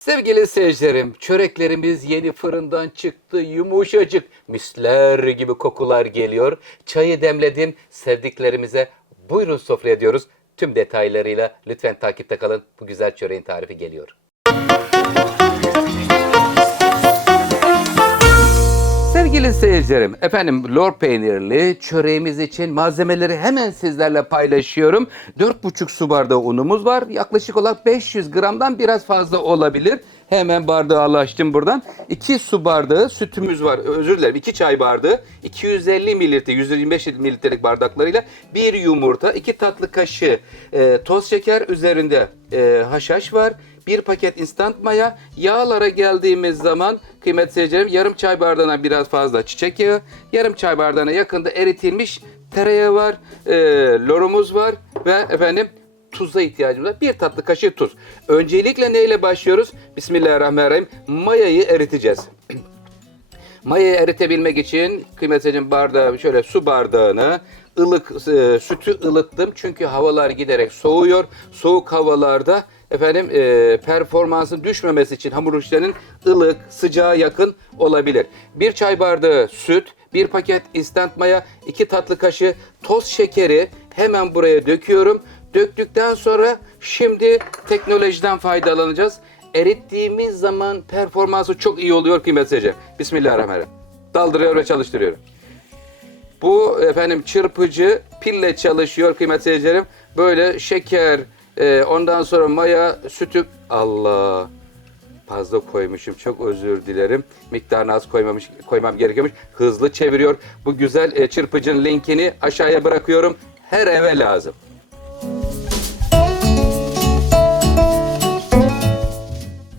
Sevgili seyircilerim, çöreklerimiz yeni fırından çıktı, yumuşacık, misler gibi kokular geliyor. Çayı demledim, sevdiklerimize buyurun sofraya diyoruz. Tüm detaylarıyla lütfen takipte kalın. Bu güzel çöreğin tarifi geliyor. Sevgili seyircilerim, efendim lor peynirli çöreğimiz için malzemeleri hemen sizlerle paylaşıyorum. 4,5 su bardağı unumuz var. Yaklaşık olarak 500 gramdan biraz fazla olabilir. Hemen bardağı açtım buradan. 2 su bardağı sütümüz var. Özür dilerim. 2 çay bardağı. 250 mililitre, 125 mililitrelik bardaklarıyla bir yumurta, 2 tatlı kaşığı e, toz şeker üzerinde e, haşhaş var. Bir paket instant maya. Yağlara geldiğimiz zaman kıymetli seyircilerim yarım çay bardağına biraz fazla çiçek yağı, yarım çay bardağına yakında eritilmiş tereyağı var, e, lorumuz var ve efendim tuza ihtiyacımız var. Bir tatlı kaşığı tuz. Öncelikle neyle başlıyoruz? Bismillahirrahmanirrahim. Mayayı eriteceğiz. Mayayı eritebilmek için kıymetli bardağı şöyle su bardağını ılık e, sütü ılıttım çünkü havalar giderek soğuyor. Soğuk havalarda efendim e, performansın düşmemesi için hamur işlerinin ılık, sıcağa yakın olabilir. Bir çay bardağı süt, bir paket instant maya, iki tatlı kaşığı toz şekeri hemen buraya döküyorum. Döktükten sonra şimdi teknolojiden faydalanacağız. Erittiğimiz zaman performansı çok iyi oluyor kıymetli seyirciler. Bismillahirrahmanirrahim. Daldırıyor ve çalıştırıyorum. Bu efendim çırpıcı pille çalışıyor kıymetli seyircilerim. Böyle şeker, e, ondan sonra maya, sütü... Allah! Fazla koymuşum. Çok özür dilerim. Miktarını az koymamış, koymam gerekiyormuş. Hızlı çeviriyor. Bu güzel e, çırpıcının linkini aşağıya bırakıyorum. Her eve lazım.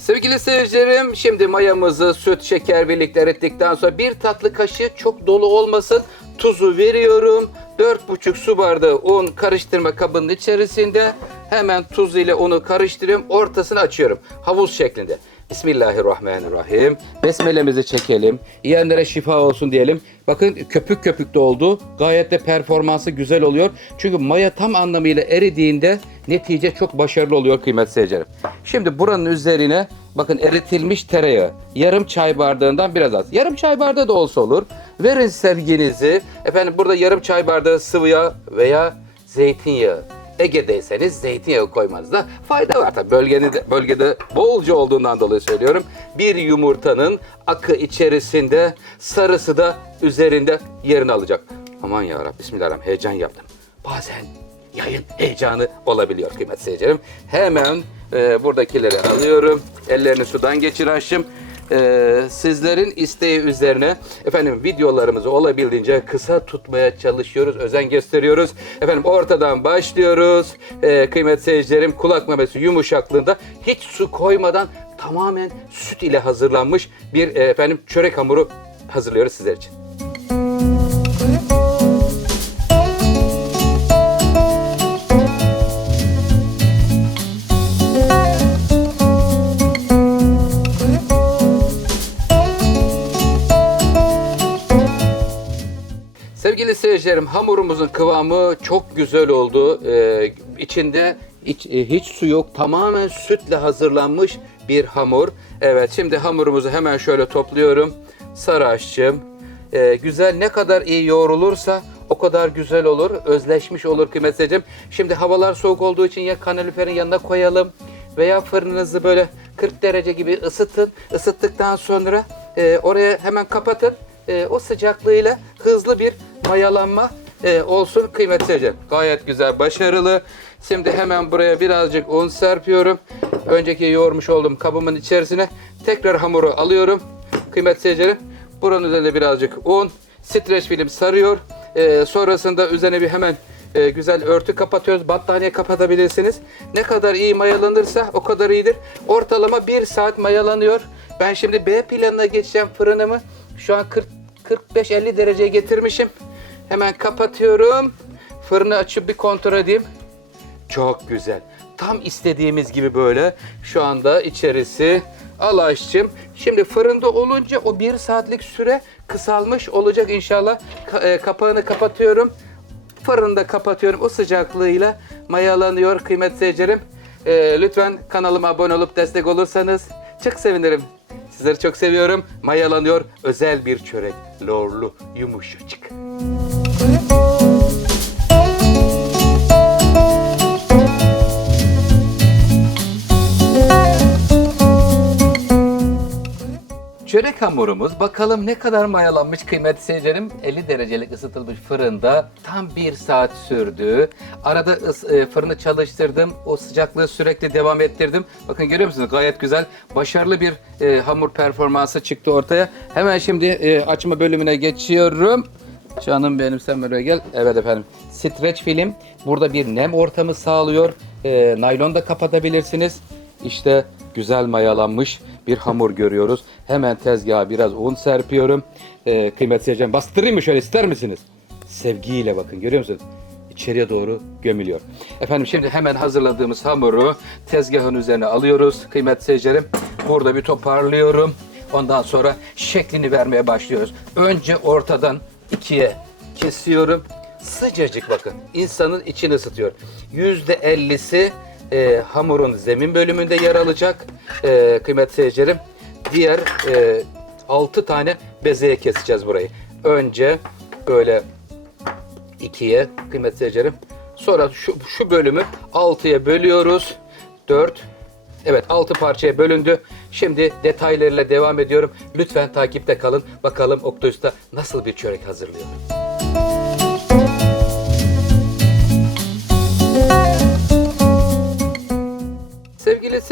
Sevgili seyircilerim, şimdi mayamızı süt, şeker birlikte erittikten sonra bir tatlı kaşığı çok dolu olmasın tuzu veriyorum. 4,5 su bardağı un karıştırma kabının içerisinde hemen tuz ile unu karıştırıyorum. Ortasını açıyorum. Havuz şeklinde. Bismillahirrahmanirrahim. Besmelemizi çekelim. Yiyenlere şifa olsun diyelim. Bakın köpük köpük de oldu. Gayet de performansı güzel oluyor. Çünkü maya tam anlamıyla eridiğinde netice çok başarılı oluyor kıymetli seyircilerim. Şimdi buranın üzerine bakın eritilmiş tereyağı. Yarım çay bardağından biraz az. Yarım çay bardağı da olsa olur. Verin sevginizi. Efendim burada yarım çay bardağı sıvı yağ veya zeytinyağı. Ege'deyseniz zeytinyağı koymanızda fayda var. Tabii bölgede, bölgede bolca olduğundan dolayı söylüyorum. Bir yumurtanın akı içerisinde, sarısı da üzerinde yerini alacak. Aman ya Rabbi, Bismillahirrahmanirrahim. Heyecan yaptım. Bazen yayın heyecanı olabiliyor kıymetli seyircilerim. Hemen e, buradakileri alıyorum. Ellerini sudan geçir Haşim. E, sizlerin isteği üzerine efendim videolarımızı olabildiğince kısa tutmaya çalışıyoruz. Özen gösteriyoruz. Efendim ortadan başlıyoruz. E, kıymetli seyircilerim kulak memesi yumuşaklığında hiç su koymadan tamamen süt ile hazırlanmış bir e, efendim çörek hamuru hazırlıyoruz sizler için. Sevgili seyircilerim hamurumuzun kıvamı çok güzel oldu. Ee, içinde hiç, e, hiç su yok. Tamamen sütle hazırlanmış bir hamur. Evet şimdi hamurumuzu hemen şöyle topluyorum. Sarı aşçım. Ee, güzel ne kadar iyi yoğrulursa o kadar güzel olur. Özleşmiş olur kıymetli seyircilerim. Şimdi havalar soğuk olduğu için ya kaloriferin yanına koyalım veya fırınınızı böyle 40 derece gibi ısıtın. Isıttıktan sonra e, oraya hemen kapatın. E, o sıcaklığıyla hızlı bir mayalanma e, olsun seyirciler. Gayet güzel, başarılı. Şimdi hemen buraya birazcık un serpiyorum. Önceki yoğurmuş olduğum kabımın içerisine tekrar hamuru alıyorum. Kıymetli seyircilerim. Buranın üzerine birazcık un, streç film sarıyor. E, sonrasında üzerine bir hemen e, güzel örtü kapatıyoruz. Battaniye kapatabilirsiniz. Ne kadar iyi mayalanırsa o kadar iyidir. Ortalama bir saat mayalanıyor. Ben şimdi B planına geçeceğim fırınımı. Şu an 40 45-50 dereceye getirmişim. Hemen kapatıyorum. Fırını açıp bir kontrol edeyim. Çok güzel. Tam istediğimiz gibi böyle. Şu anda içerisi al aşçım. Şimdi fırında olunca o bir saatlik süre kısalmış olacak inşallah. Ka- e, kapağını kapatıyorum. Fırında kapatıyorum. O sıcaklığıyla mayalanıyor kıymetli seyircilerim. E, lütfen kanalıma abone olup destek olursanız Çok sevinirim. Sizleri çok seviyorum. Mayalanıyor. Özel bir çörek. Lorlu, yumuşacık. Çörek hamurumuz bakalım ne kadar mayalanmış kıymetli seyircilerim. 50 derecelik ısıtılmış fırında tam bir saat sürdü. Arada e, fırını çalıştırdım. O sıcaklığı sürekli devam ettirdim. Bakın görüyor musunuz gayet güzel. Başarılı bir e, hamur performansı çıktı ortaya. Hemen şimdi e, açma bölümüne geçiyorum. Canım benim sen buraya gel. Evet efendim. Streç film burada bir nem ortamı sağlıyor. E, naylon da kapatabilirsiniz. İşte güzel mayalanmış bir hamur görüyoruz. Hemen tezgaha biraz un serpiyorum. E, kıymetli seyircilerim bastırayım mı şöyle ister misiniz? Sevgiyle bakın görüyor musunuz? İçeriye doğru gömülüyor. Efendim şimdi hemen hazırladığımız hamuru tezgahın üzerine alıyoruz. Kıymetli seyircilerim burada bir toparlıyorum. Ondan sonra şeklini vermeye başlıyoruz. Önce ortadan ikiye kesiyorum. Sıcacık bakın. insanın içini ısıtıyor. Yüzde ellisi e, hamurun zemin bölümünde yer alacak. E, kıymetli seyircilerim. Diğer e, 6 tane bezeye keseceğiz burayı. Önce böyle ikiye kıymetli seyircilerim. Sonra şu, şu bölümü altıya bölüyoruz. 4 Evet 6 parçaya bölündü. Şimdi detaylarıyla devam ediyorum. Lütfen takipte kalın. Bakalım Oktay Usta nasıl bir çörek hazırlıyor.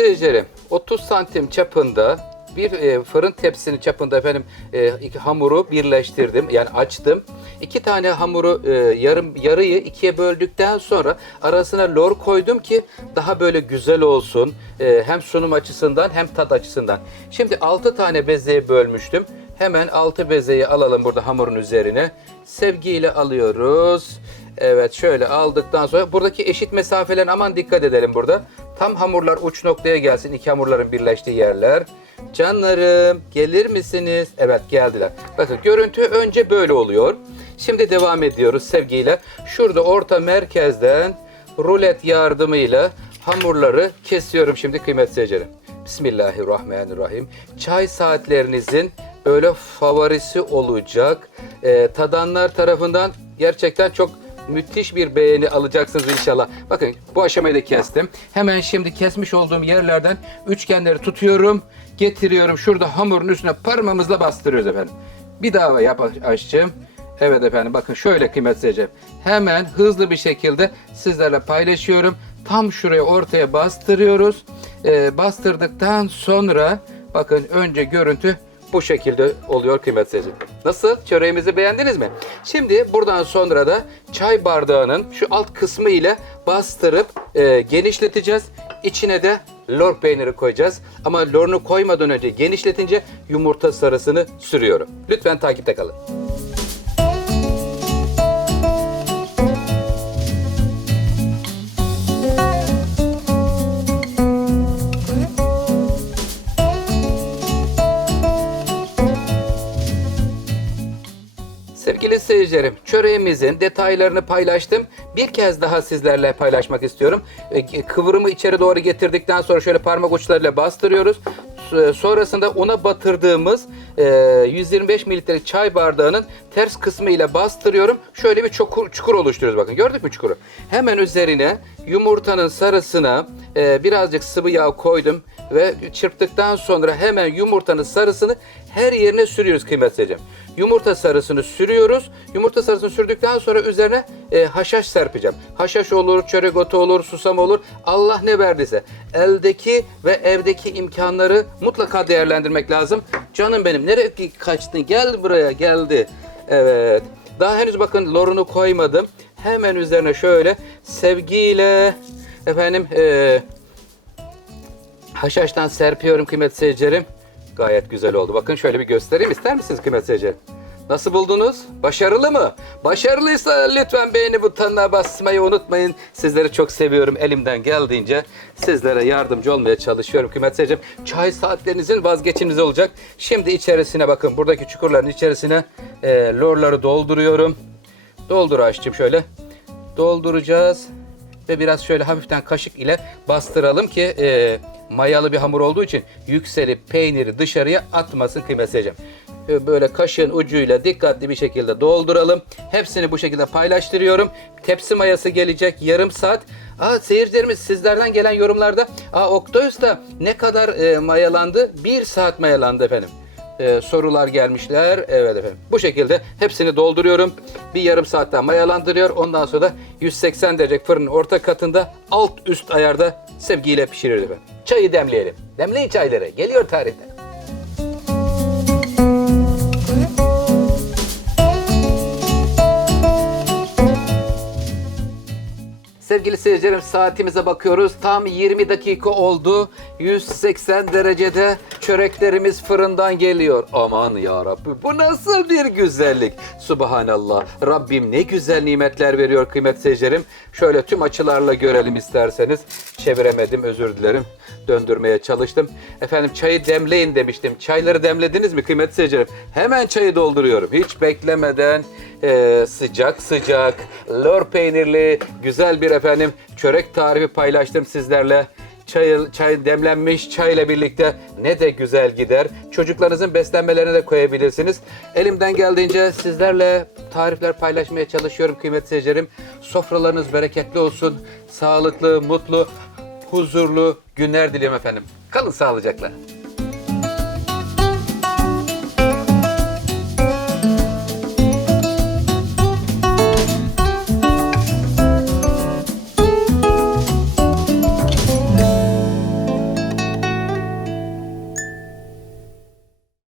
Seyircilerim, 30 santim çapında bir e, fırın tepsinin çapında efendim e, iki hamuru birleştirdim yani açtım. İki tane hamuru e, yarım yarıyı ikiye böldükten sonra arasına lor koydum ki daha böyle güzel olsun. E, hem sunum açısından hem tat açısından. Şimdi 6 tane bezeye bölmüştüm. Hemen 6 bezeyi alalım burada hamurun üzerine. Sevgiyle alıyoruz. Evet şöyle aldıktan sonra buradaki eşit mesafelerin aman dikkat edelim burada. Tam hamurlar uç noktaya gelsin. iki hamurların birleştiği yerler. Canlarım gelir misiniz? Evet geldiler. Bakın görüntü önce böyle oluyor. Şimdi devam ediyoruz sevgiyle. Şurada orta merkezden rulet yardımıyla hamurları kesiyorum şimdi kıymetli seyircilerim. Bismillahirrahmanirrahim. Çay saatlerinizin böyle favorisi olacak. Ee, tadanlar tarafından gerçekten çok müthiş bir beğeni alacaksınız inşallah. Bakın bu aşamayı da kestim. Hemen şimdi kesmiş olduğum yerlerden üçgenleri tutuyorum. Getiriyorum şurada hamurun üstüne parmağımızla bastırıyoruz efendim. Bir daha yap aşçım. Evet efendim bakın şöyle kıymetli seyircilerim. Hemen hızlı bir şekilde sizlerle paylaşıyorum. Tam şuraya ortaya bastırıyoruz. Ee, bastırdıktan sonra bakın önce görüntü bu şekilde oluyor kıymetli seyirciler. Nasıl? Çöreğimizi beğendiniz mi? Şimdi buradan sonra da çay bardağının şu alt kısmı ile bastırıp e, genişleteceğiz. İçine de lor peyniri koyacağız. Ama lorunu koymadan önce genişletince yumurta sarısını sürüyorum. Lütfen takipte kalın. Seyircilerim, çöreğimizin detaylarını paylaştım. Bir kez daha sizlerle paylaşmak istiyorum. E, Kıvırımı içeri doğru getirdikten sonra şöyle parmak uçlarıyla bastırıyoruz. S- Sonrasında una batırdığımız e, 125 mililitrelik çay bardağının ters kısmı ile bastırıyorum. Şöyle bir çukur, çukur oluşturuyoruz bakın. Gördük mü çukuru? Hemen üzerine yumurtanın sarısına e, birazcık sıvı yağ koydum ve çırptıktan sonra hemen yumurtanın sarısını her yerine sürüyoruz kıymetli seyircilerim. Yumurta sarısını sürüyoruz. Yumurta sarısını sürdükten sonra üzerine e, haşhaş serpeceğim. Haşhaş olur, çörek otu olur, susam olur. Allah ne verdiyse. Eldeki ve evdeki imkanları mutlaka değerlendirmek lazım. Canım benim nereye kaçtın? Gel buraya geldi. Evet. Daha henüz bakın lorunu koymadım. Hemen üzerine şöyle sevgiyle efendim e, haşhaştan serpiyorum kıymetli seyircilerim. Gayet güzel oldu. Bakın şöyle bir göstereyim. İster misiniz kıymetli seyircilerim? Nasıl buldunuz? Başarılı mı? Başarılıysa lütfen beğeni butonuna basmayı unutmayın. Sizleri çok seviyorum. Elimden geldiğince sizlere yardımcı olmaya çalışıyorum kıymetli seyircilerim. Çay saatlerinizin vazgeçilmezi olacak. Şimdi içerisine bakın. Buradaki çukurların içerisine e, lorları dolduruyorum. Doldur aşçım şöyle. Dolduracağız ve biraz şöyle hafiften kaşık ile bastıralım ki e, mayalı bir hamur olduğu için yükselip peyniri dışarıya atmasın kıymetli seyircilerim. Ee, Böyle kaşığın ucuyla dikkatli bir şekilde dolduralım. Hepsini bu şekilde paylaştırıyorum. Tepsi mayası gelecek yarım saat. Aa, seyircilerimiz sizlerden gelen yorumlarda Aa, Oktay Usta ne kadar e, mayalandı? Bir saat mayalandı efendim. Ee, sorular gelmişler. Evet efendim. Bu şekilde hepsini dolduruyorum. Bir yarım saat daha mayalandırıyor. Ondan sonra da 180 derece fırının orta katında alt üst ayarda sevgiyle pişiriyoruz efendim. Çayı demleyelim. Demleyin çayları. Geliyor tarihte. Sevgili seyircilerim saatimize bakıyoruz. Tam 20 dakika oldu. 180 derecede çöreklerimiz fırından geliyor. Aman ya Rabbi bu nasıl bir güzellik. Subhanallah. Rabbim ne güzel nimetler veriyor kıymetli seyircilerim. Şöyle tüm açılarla görelim isterseniz. Çeviremedim özür dilerim. Döndürmeye çalıştım. Efendim çayı demleyin demiştim. Çayları demlediniz mi kıymetli seyircilerim? Hemen çayı dolduruyorum. Hiç beklemeden e, sıcak sıcak lor peynirli güzel bir efendim çörek tarifi paylaştım sizlerle. Çay, çay demlenmiş çayla birlikte ne de güzel gider. Çocuklarınızın beslenmelerine de koyabilirsiniz. Elimden geldiğince sizlerle tarifler paylaşmaya çalışıyorum kıymetli seyircilerim. Sofralarınız bereketli olsun. Sağlıklı, mutlu, huzurlu günler diliyorum efendim. Kalın sağlıcakla.